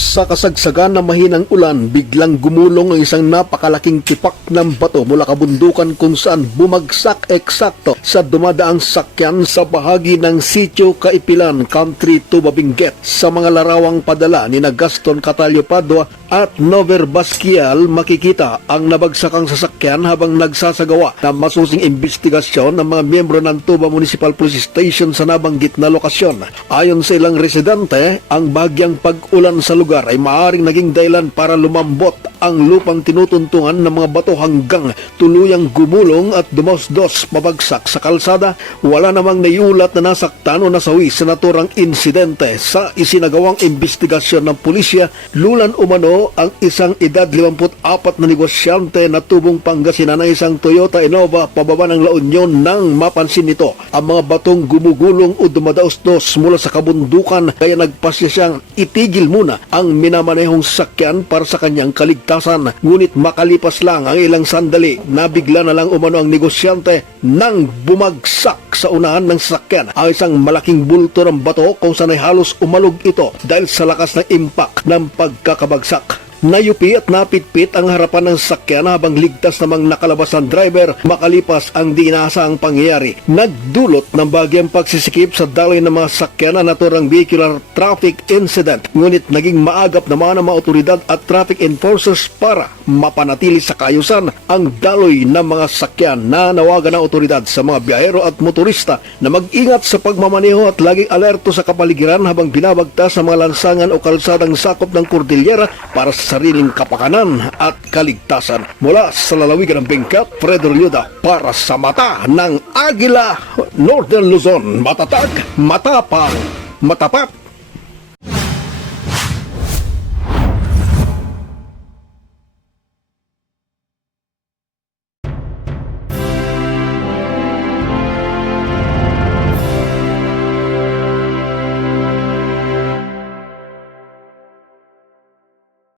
Sa kasagsagan ng mahinang ulan, biglang gumulong ang isang napakalaking tipak ng bato mula kabundukan kung saan bumagsak eksakto sa dumadaang sakyan sa bahagi ng Sitio Kaipilan, Country Tuba Benguet. Sa mga larawang padala ni Gaston Catalio Padua at Nover Basquial, makikita ang nabagsakang sasakyan habang nagsasagawa ng masusing investigasyon ng mga miyembro ng Tuba Municipal Police Station sa nabanggit na lokasyon. Ayon sa ilang residente, ang bahagyang pag-ulan sa lugar ay maaaring naging dahilan para lumambot ang lupang tinutuntungan ng mga bato hanggang tuluyang gumulong at dumaos-dos pabagsak sa kalsada. Wala namang naiulat na nasaktan o nasawi sa naturang insidente. Sa isinagawang investigasyon ng pulisya, lulan umano ang isang edad 54 na negosyante na tubong Pangasinan ng isang Toyota Innova pababa ng La Union nang mapansin nito ang mga batong gumugulong o dumadaos-dos mula sa kabundukan, kaya nagpasya siyang itigil muna ang minamanehong sakyan para sa kanyang kaligtasan. Ngunit makalipas lang ang ilang sandali, nabigla na lang umano ang negosyante nang bumagsak sa unahan ng sakyan ang isang malaking bulto ng bato kung saan ay halos umalog ito dahil sa lakas ng impact ng pagkakabagsak. Nayupi at napitpit ang harapan ng sakyan habang ligtas namang nakalabas ang driver makalipas ang di inaasahang pangyayari. Nagdulot ng bahagyang pagsisikip sa daloy ng mga sakyan na naturang vehicular traffic incident. Ngunit naging maagap naman ang mga otoridad at traffic enforcers para mapanatili sa kaayusan ang daloy ng mga sakyan. Nanawagan ng otoridad sa mga biyahero at motorista na mag-ingat sa pagmamaneho at laging alerto sa kapaligiran habang binabagtas sa mga lansangan o kalsadang sakop ng Cordillera para sa sariling kapakanan at kaligtasan. Mula sa lalawigan ng Benguet, Fredo Ryuda para sa Mata ng Agila, Northern Luzon. Matatag, matapang, matapat,